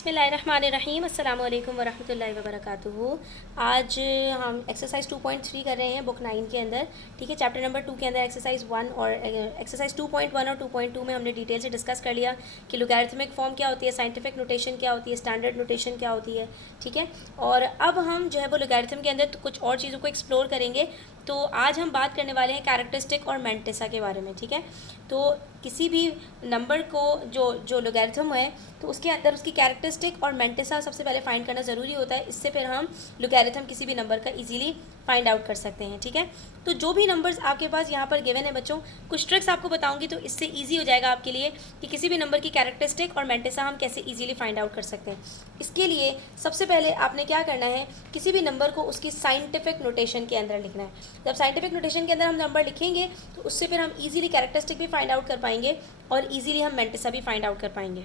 बिस्मिल्लाहिर्रहमानिर्रहीम अस्सलाम वालेकुम वरहमतुल्लाहि वबरकातुहू। आज हम एक्सरसाइज 2.3 कर रहे हैं बुक 9 के अंदर। ठीक है, चैप्टर नंबर 2 के अंदर एक्सरसाइज 1 और एक्सरसाइज 2.1 और 2.2 में हमने डिटेल से डिस्कस कर लिया कि लोगैरिथमिक फॉर्म क्या होती है, साइंटिफिक नोटेशन क्या होती है, स्टैंडर्ड नोटेशन क्या होती है। ठीक है, और अब हम जो है वो लोगैरिथम के अंदर तो कुछ और चीज़ों को एक्सप्लोर करेंगे। तो आज हम बात करने वाले हैं कैरेक्टरिस्टिक और मैंटिसा के बारे में। ठीक है, तो किसी भी नंबर को जो जो लोगैरिथम है तो उसके अंदर उसकी कैरेक्टरिस्टिक और मैंटिसा सबसे पहले फाइंड करना ज़रूरी होता है। इससे फिर हम लोगैरिथम किसी भी नंबर का इजीली फाइंड आउट कर सकते हैं। ठीक है, तो जो भी नंबर्स आपके पास यहाँ पर गिवन है बच्चों, कुछ ट्रिक्स आपको बताऊंगी तो इससे ईजी हो जाएगा आपके लिए कि किसी भी नंबर की कैरेक्टरिस्टिक और मैंटिसा हम कैसे ईजिली फाइंड आउट कर सकते हैं। इसके लिए सबसे पहले आपने क्या करना है, किसी भी नंबर को उसकी साइंटिफिक नोटेशन के अंदर लिखना है। जब साइंटिफिक नोटेशन के अंदर हम नंबर लिखेंगे तो उससे फिर हम ईजिली कैरेक्टरिस्टिक भी फाइंड आउट कर पाएंगे और ईजिली हम मैंटिसा भी फाइंड आउट कर पाएंगे।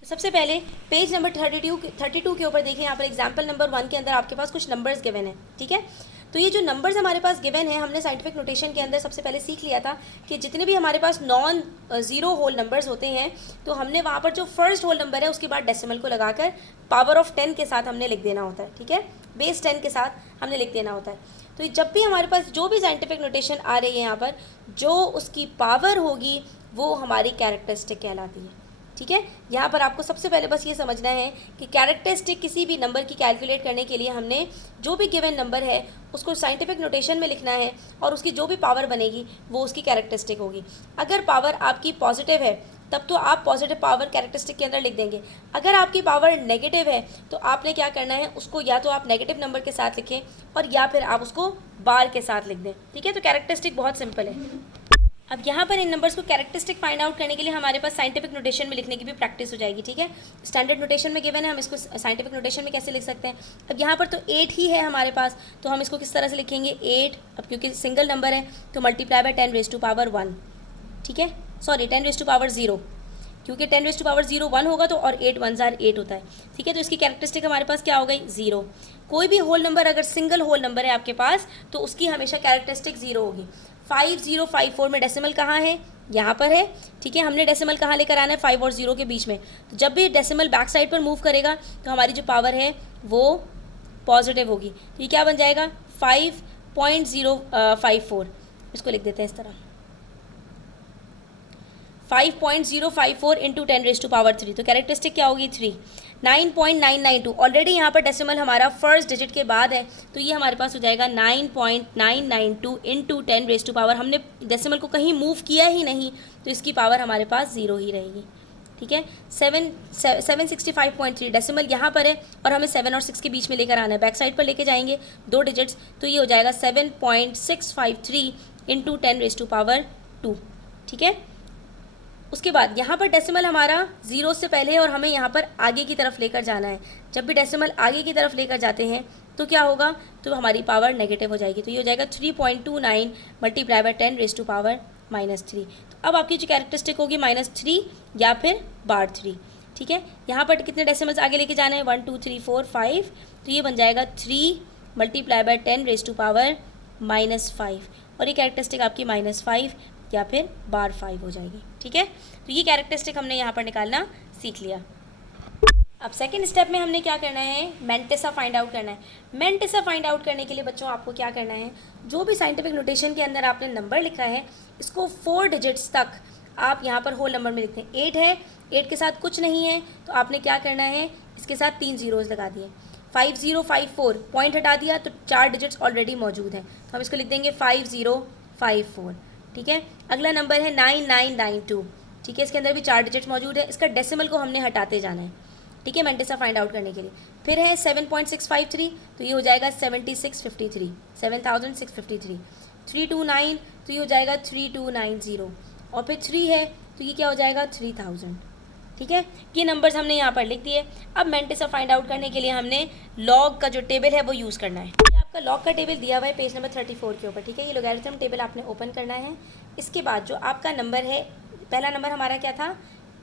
तो सबसे पहले पेज नंबर 32 के ऊपर देखें, यहाँ पर एग्जाम्पल नंबर 1 के अंदर आपके पास कुछ नंबर्स गिवन है। ठीक है, तो ये जो नंबर्स हमारे पास गिवन है, हमने साइंटिफिक नोटेशन के अंदर सबसे पहले सीख लिया था कि जितने भी हमारे पास नॉन ज़ीरो होल नंबर्स होते हैं तो हमने वहाँ पर जो फर्स्ट होल नंबर है उसके बाद डेसिमल को लगाकर पावर ऑफ 10 के साथ हमने लिख देना होता है। ठीक है, बेस 10 के साथ हमने लिख देना होता है। तो जब भी हमारे पास जो भी साइंटिफिक नोटेशन आ रही है यहाँ पर, जो उसकी पावर होगी वो हमारी कैरेक्टरिस्टिक कहलाती है। ठीक है, यहाँ पर आपको सबसे पहले बस ये समझना है कि कैरेक्टरिस्टिक किसी भी नंबर की कैलकुलेट करने के लिए हमने जो भी गिवन नंबर है उसको साइंटिफिक नोटेशन में लिखना है और उसकी जो भी पावर बनेगी वो उसकी कैरेक्टरिस्टिक होगी। अगर पावर आपकी पॉजिटिव है तब तो आप पॉजिटिव पावर कैरेक्टरिस्टिक के अंदर लिख देंगे। अगर आपकी पावर नेगेटिव है तो आपने क्या करना है, उसको या तो आप नेगेटिव नंबर के साथ लिखें और या फिर आप उसको बार के साथ लिख दें। ठीक है, तो कैरेक्टरिस्टिक बहुत सिंपल है। अब यहाँ पर इन नंबर्स को कैरेक्टरिस्टिक फाइंड आउट करने के लिए हमारे पास साइंटिफिक नोटेशन में लिखने की भी प्रैक्टिस हो जाएगी। ठीक है, स्टैंडर्ड नोटेशन में गिवन है, हम इसको साइंटिफिक नोटेशन में कैसे लिख सकते हैं। अब यहाँ पर तो 8 ही है हमारे पास, तो हम इसको किस तरह से लिखेंगे 8। अब क्योंकि सिंगल नंबर है तो multiply by 10 raise to power 1। ठीक है, सॉरी 10 रेज़ टू पावर 0, क्योंकि 10 रेज़ टू पावर 0 1 होगा तो और 8 1 जार 8 होता है। ठीक है, तो इसकी कैरेक्टरिस्टिक हमारे पास क्या हो गई 0। कोई भी होल नंबर अगर सिंगल होल नंबर है आपके पास तो उसकी हमेशा कैरेक्टरिस्टिक 0 होगी। 5054 में डेसिमल कहाँ है, यहाँ पर है। ठीक है, हमने डेसिमल कहाँ लेकर आना है, 5 और 0 के बीच में। तो जब भी डेसिमल बैक साइड पर मूव करेगा तो हमारी जो पावर है वो पॉजिटिव होगी। तो ये क्या बन जाएगा 5.054, इसको लिख देते हैं इस तरह 5.054 इंटू 10 रेज़ टू पावर 3। तो कैरेक्टरिस्टिक क्या होगी 3। 9.992 ऑलरेडी यहाँ पर डेसिमल हमारा फर्स्ट डिजिट के बाद है तो ये हमारे पास हो जाएगा 9.992 इंटू 10 रेज़ टू पावर, हमने डेसिमल को कहीं मूव किया ही नहीं तो इसकी पावर हमारे पास 0 ही रहेगी। ठीक है, 765.3 डेसिमल यहाँ पर है और हमें 7 और 6 के बीच में लेकर आना है, बैक साइड पर लेके जाएंगे 2 डिजिट्स तो ये हो जाएगा 7.653 इंटू 10 रेज़ टू पावर 2। ठीक है, उसके बाद यहाँ पर डेसिमल हमारा 0 से पहले है और हमें यहाँ पर आगे की तरफ लेकर जाना है। जब भी डेसिमल आगे की तरफ लेकर जाते हैं तो क्या होगा, तो हमारी पावर नेगेटिव हो जाएगी। तो ये हो जाएगा 3.29 multiply by 10 raise to power -3। तो अब आपकी जो कैरेक्टरिस्टिक होगी -3 या फिर बार 3। ठीक है, यहाँ पर कितने डेसिमल्स आगे लेके जाना है 1 2 3 4 5, तो ये बन जाएगा 3 multiply by 10 raise to power -5 और ये कैरेक्टरिस्टिक आपकी -5 या फिर बार 5 हो जाएगी। ठीक है, तो ये कैरेक्टरिस्टिक हमने यहाँ पर निकालना सीख लिया। अब सेकंड स्टेप में हमने क्या करना है, मैंटिसा फाइंड आउट करना है। मैंटिसा फाइंड आउट करने के लिए बच्चों आपको क्या करना है, जो भी साइंटिफिक नोटेशन के अंदर आपने नंबर लिखा है इसको 4 डिजिट्स तक आप यहाँ पर होल नंबर में लिखते हैं। 8 है, 8 के साथ कुछ नहीं है तो आपने क्या करना है, इसके साथ 3 ज़ीरोज़ लगा दिए। 5054 पॉइंट हटा दिया तो 4 डिजिट्स ऑलरेडी मौजूद हैं तो हम इसको लिख देंगे 5054। ठीक है, अगला नंबर है 9992। ठीक है, इसके अंदर भी 4 डिजिट्स मौजूद है, इसका डेसिमल को हमने हटाते जाना है। ठीक है, मैंटिसा फाइंड आउट करने के लिए। फिर है 7.653 तो ये हो जाएगा 7653, 7653। 329 तो ये हो जाएगा 3290 और फिर 3 है तो ये क्या हो जाएगा 3000। ठीक है, ये नंबर्स हमने यहाँ पर लिख दिए। अब मैंटिसा फाइंड आउट करने के लिए हमने लॉग का जो टेबल है वो यूज़ करना है। आपका लॉग का टेबल दिया हुआ है पेज नंबर 34 के ऊपर। ठीक है, ये लोगैरिथम टेबल आपने ओपन करना है। इसके बाद जो आपका नंबर है, पहला नंबर हमारा क्या था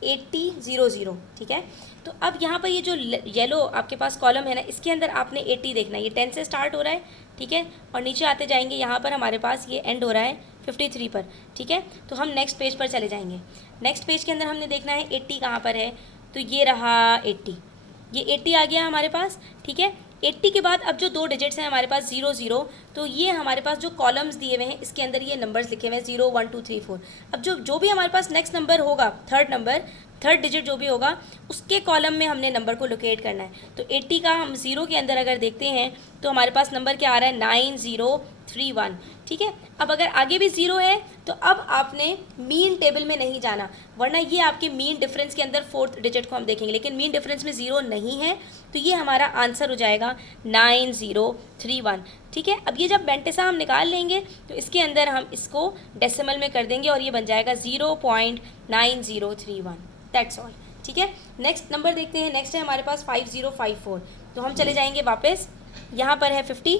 8000। ठीक है, तो अब यहाँ पर ये जो येलो आपके पास कॉलम है ना, इसके अंदर आपने 80 देखना है। ये 10 से स्टार्ट हो रहा है। ठीक है, और नीचे आते जाएंगे, यहाँ पर हमारे पास ये एंड हो रहा है 53 पर। ठीक है, तो हम नेक्स्ट पेज पर चले जाएंगे। नेक्स्ट पेज के अंदर हमने देखना है 80 कहाँ पर है, तो ये रहा 80। ये 80 आ गया हमारे पास, ठीक है। 80 के बाद अब जो 2 डिजिट्स हैं हमारे पास 0 0, तो ये हमारे पास जो कॉलम्स दिए हुए हैं इसके अंदर ये नंबर्स लिखे हुए हैं 0 1 2 3 4। अब जो भी हमारे पास नेक्स्ट नंबर होगा, थर्ड डिजिट जो भी होगा उसके कॉलम में हमने नंबर को लोकेट करना है। तो 80 का हम 0 के अंदर अगर देखते हैं तो हमारे पास नंबर क्या आ रहा है 9031, ठीक है। अब अगर आगे भी 0 है तो अब आपने मीन टेबल में नहीं जाना, वरना ये आपके मीन डिफरेंस के अंदर 4th डिजिट को हम देखेंगे, लेकिन मीन डिफरेंस में 0 नहीं है तो ये हमारा आंसर हो जाएगा 9031, ठीक है। अब ये जब मेंटिसा हम निकाल लेंगे तो इसके अंदर हम इसको डेसिमल में कर देंगे और ये बन जाएगा 0.9031, दैट्स ऑल, ठीक है। नेक्स्ट नंबर देखते हैं, नेक्स्ट है हमारे पास 5054। तो हम चले जाएंगे वापस, यहाँ पर है 50,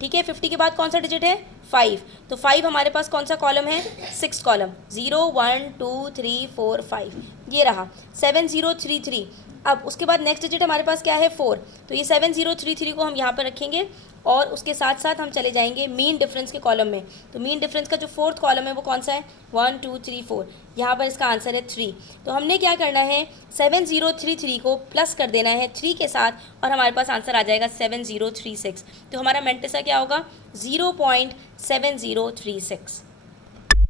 ठीक है। 50 के बाद कौन सा डिजिट है 5, तो 5 हमारे पास कौन सा कॉलम है 6 कॉलम, 0 1 2 3 4 5 ये रहा 7033। अब उसके बाद नेक्स्ट डिजिट हमारे पास क्या है 4, तो ये 7033 को हम यहाँ पर रखेंगे और उसके साथ साथ हम चले जाएंगे मीन डिफरेंस के कॉलम में। तो मीन डिफरेंस का जो 4th कॉलम है वो कौन सा है 1 2 3 4, यहाँ पर इसका आंसर है 3। तो हमने क्या करना है 7033 को प्लस कर देना है 3 के साथ और हमारे पास आंसर आ जाएगा 7036। तो हमारा मेंटिसा क्या होगा 0.7036।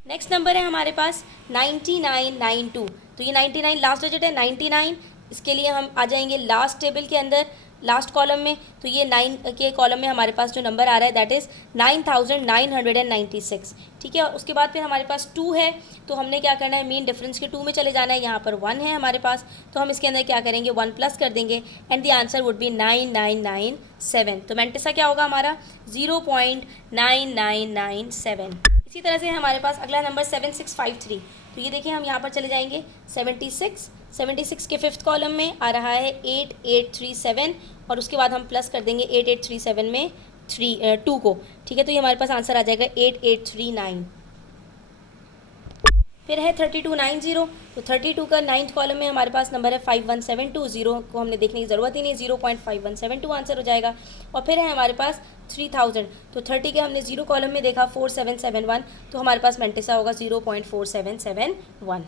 नेक्स्ट नंबर है हमारे पास 9992। तो ये 99 लास्ट डिजिट है 99, इसके लिए हम आ जाएंगे लास्ट टेबल के अंदर, लास्ट कॉलम में। तो ये 9 के कॉलम में हमारे पास जो नंबर आ रहा है दैट इज़ 9996, ठीक है। और उसके बाद फिर हमारे पास 2 है, तो हमने क्या करना है मीन डिफरेंस के 2 में चले जाना है। यहाँ पर 1 है हमारे पास, तो हम इसके अंदर क्या करेंगे 1 प्लस कर देंगे and the answer would be 9997। तो मेंटिसा क्या होगा हमारा 0.9997। इसी तरह से हमारे पास अगला नंबर 7653। तो ये देखिए हम यहाँ पर चले जाएंगे 76 के 5th कॉलम में आ रहा है 8837 और उसके बाद हम प्लस कर देंगे 8837 में 2 को, ठीक है। तो ये हमारे पास आंसर आ जाएगा 8839। फिर है 3290। तो 32 का 9th कॉलम में हमारे पास नंबर है 5172, 0 को हमने देखने की ज़रूरत ही नहीं, 0.5172 आंसर हो जाएगा। और फिर है हमारे पास 3000। तो 30 के हमने 0 कॉलम में देखा 4771, तो हमारे पास मेंटिसा होगा 0.4771।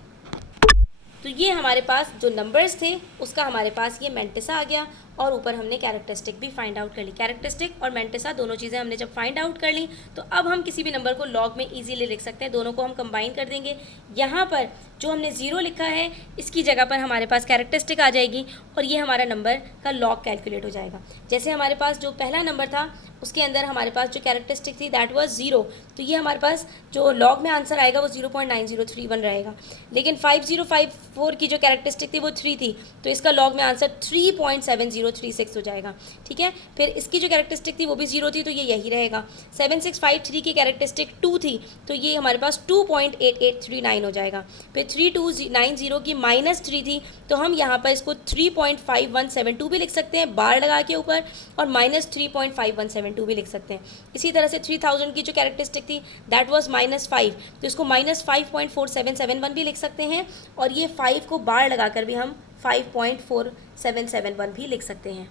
तो ये हमारे पास जो नंबर्स थे उसका हमारे पास ये मेंटिसा आ गया और ऊपर हमने कैरेक्टरिस्टिक भी फाइंड आउट कर ली। कैरेक्टरिस्टिक और मेंटिसा दोनों चीज़ें हमने जब फाइंड आउट कर ली तो अब हम किसी भी नंबर को लॉग में इजीली लिख सकते हैं। दोनों को हम कंबाइन कर देंगे। यहाँ पर जो हमने 0 लिखा है इसकी जगह पर हमारे पास कैरेक्टरिस्टिक आ जाएगी और ये हमारा नंबर का लॉग कैलकुलेट हो जाएगा। जैसे हमारे पास जो पहला नंबर था उसके अंदर हमारे पास जो कैरेक्टरिस्टिक थी दैट वाज 0, तो ये हमारे पास जो लॉग में आंसर आएगा वो 0.9031 रहेगा। लेकिन 5054 की जो कैरेक्टरिस्टिक थी वो 3 थी, तो इसका लॉग में आंसर 3.7036 हो जाएगा, ठीक है। फिर इसकी जो कैरेक्टरिस्टिक थी वो भी 0 थी, तो ये यही रहेगा। 7653 की कैरेक्टरिस्टिक 2 थी, तो ये हमारे पास 2.8839 हो जाएगा। फिर 3290 की -3 थी, तो हम यहाँ पर इसको 3.5172 भी लिख सकते हैं बार लगा के ऊपर, और -3.5172 भी लिख सकते हैं। इसी तरह से 3000 की जो कैरेक्टरिस्टिक थी दैट वाज -5, तो इसको -5.4771 भी लिख सकते हैं, और ये 5 को बार लगाकर भी हम 5.4771 भी लिख सकते हैं।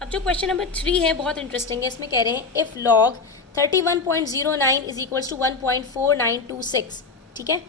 अब जो क्वेश्चन नंबर 3 है बहुत इंटरेस्टिंग है। इसमें कह रहे हैं if log 31.09 is equals to 1.4926, ठीक है,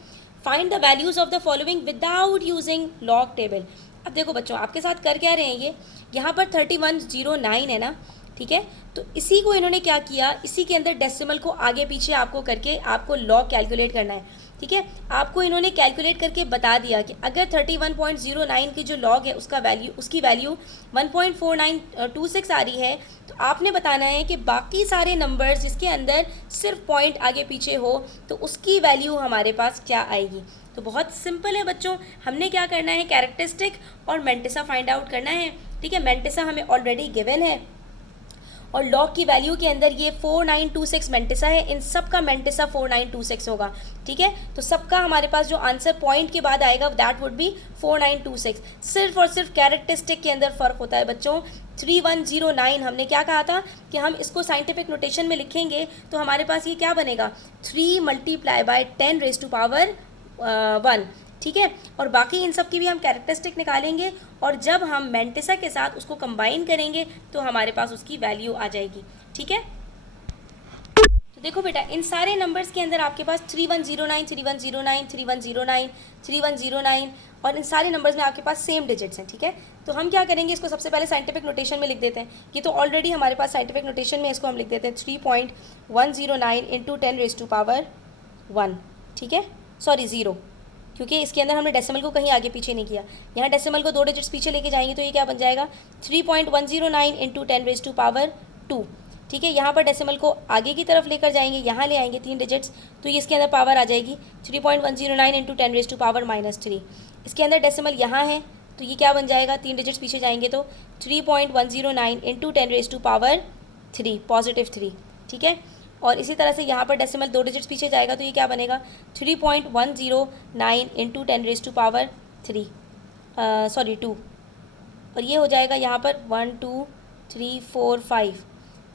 find the values of the following without using log table. अब देखो बच्चों आपके साथ कर क्या रहे हैं, ये यहाँ पर 3109 है ना, ठीक है, तो इसी को इन्होंने क्या किया, इसी के अंदर डेसिमल को आगे पीछे आपको करके आपको लॉग कैलकुलेट करना है, ठीक है। आपको इन्होंने कैलकुलेट करके बता दिया कि अगर 31.09 की जो लॉग है उसकी वैल्यू 1.4926 आ रही है, तो आपने बताना है कि बाकी सारे नंबर्स जिसके अंदर सिर्फ पॉइंट आगे पीछे हो तो उसकी वैल्यू हमारे पास क्या आएगी। तो बहुत सिंपल है बच्चों, हमने क्या करना है कैरेक्टरिस्टिक और मेंटिसा फाइंड आउट करना है, ठीक है। मेंटिसा हमें ऑलरेडी गिवन है और लॉग की वैल्यू के अंदर ये 4926 मेंटिसा है, इन सब का मेंटिसा 4926 होगा, ठीक है। तो सबका हमारे पास जो आंसर पॉइंट के बाद आएगा दैट वुड बी 4926। सिर्फ और सिर्फ कैरेक्टरिस्टिक के अंदर फ़र्क होता है बच्चों। 3109 हमने क्या कहा था कि हम इसको साइंटिफिक नोटेशन में लिखेंगे तो हमारे पास ये क्या बनेगा 3 × 10⁻1, ठीक है। और बाकी इन सब की भी हम कैरेक्टरिस्टिक निकालेंगे और जब हम मेंटिसा के साथ उसको कंबाइन करेंगे तो हमारे पास उसकी वैल्यू आ जाएगी, ठीक है। तो देखो बेटा, इन सारे नंबर्स के अंदर आपके पास 3109, 3109, 3109, 3109 और इन सारे नंबर्स में आपके पास सेम डिजिट्स हैं, ठीक है। तो हम क्या करेंगे, इसको सबसे पहले साइंटिफिक नोटेशन में लिख देते हैं। ये तो ऑलरेडी हमारे पास साइंटिफिक नोटेशन में, इसको हम लिख देते हैं 3.109 इंटू 10⁻1, ठीक है, सॉरी 0, क्योंकि इसके अंदर हमने डेसिमल को कहीं आगे पीछे नहीं किया। यहाँ डेसिमल को 2 डिजिट्स पीछे लेके जाएंगे तो ये क्या बन जाएगा, 3.109 इंटू 10⁻2, ठीक है। यहाँ पर डेसिमल को आगे की तरफ लेकर जाएंगे, यहाँ ले आएंगे 3 डिजिट्स, तो ये इसके अंदर पावर आ जाएगी 3.109 इंटू 10⁻⁻3। इसके अंदर डेसिमल यहाँ है तो ये क्या बन जाएगा, 3 डिजिट्स पीछे जाएंगे तो 3.109 इंटू 10⁻3 पॉजिटिव 3, ठीक है। और इसी तरह से यहाँ पर डेसिमल 2 डिजिट्स पीछे जाएगा तो ये क्या बनेगा 3.109 इंटू 10⁻3 सॉरी 2, और ये हो जाएगा यहाँ पर 1 2 3 4 5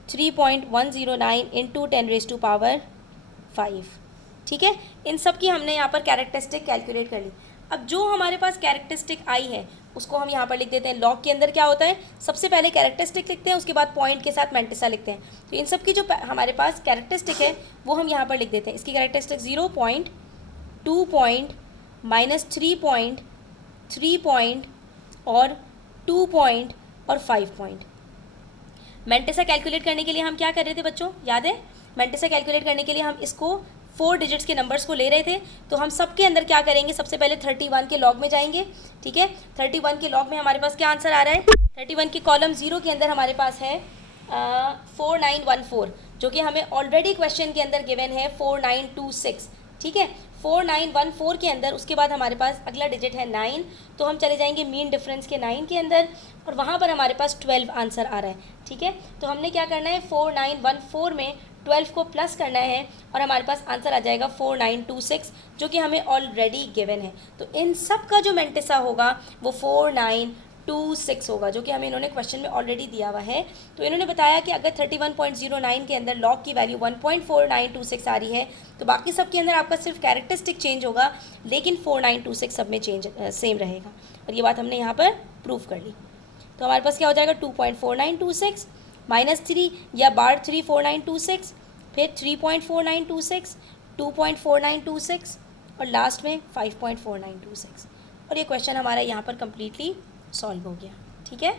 3.109 इंटू 10⁻5, ठीक है। इन सब की हमने यहाँ पर कैरेक्टरिस्टिक कैलकुलेट कर ली। अब जो हमारे पास कैरेक्टरिस्टिक आई है उसको हम यहाँ पर लिख देते हैं। लॉग के अंदर क्या होता है, सबसे पहले कैरेक्टरिस्टिक लिखते हैं, उसके बाद पॉइंट के साथ मैंटिसा लिखते हैं। तो इन सब की जो हमारे पास कैरेक्टरिस्टिक है वो हम यहाँ पर लिख देते हैं। इसकी characteristic 0 point, 2 point, -3 point, 3 point और 2 पॉइंट और 5 पॉइंट। मैंटिसा कैलकुलेट करने के लिए हम क्या कर रहे थे बच्चों, याद है? मैंटिसा कैलकुलेट करने के लिए हम इसको 4 डिजिट्स के नंबर्स को ले रहे थे। तो हम सबके अंदर क्या करेंगे, सबसे पहले 31 के लॉग में जाएंगे, ठीक है। 31 के लॉग में हमारे पास क्या आंसर आ रहा है, 31 के कॉलम 0 के अंदर हमारे पास है 4914, जो कि हमें ऑलरेडी क्वेश्चन के अंदर गिवन है 4926, ठीक है। 4914 के अंदर उसके बाद हमारे पास अगला डिजिट है 9, तो हम चले जाएंगे मीन डिफरेंस के 9 के अंदर और वहाँ पर हमारे पास 12 आंसर आ रहा है, ठीक है। तो हमने क्या करना है, 4914 में 12 को प्लस करना है और हमारे पास आंसर आ जाएगा 4926, जो कि हमें ऑलरेडी गिवन है। तो इन सब का जो मैंटिसा होगा वो 4926 होगा, जो कि हमें इन्होंने क्वेश्चन में ऑलरेडी दिया हुआ है। तो इन्होंने बताया कि अगर 31.09 के अंदर लॉग की वैल्यू 1.4926 आ रही है तो बाकी सब के अंदर आपका सिर्फ कैरेक्टरिस्टिक चेंज होगा, लेकिन 4926 सब में चेंज सेम रहेगा। और ये बात हमने यहाँ पर प्रूव कर ली। तो हमारे पास क्या हो जाएगा, 2.4926 -3 या बार 3 4926, फिर 3.4926, 2.4926 और लास्ट में 5.4926। और ये क्वेश्चन हमारा यहाँ पर कम्प्लीटली सॉल्व हो गया, ठीक है।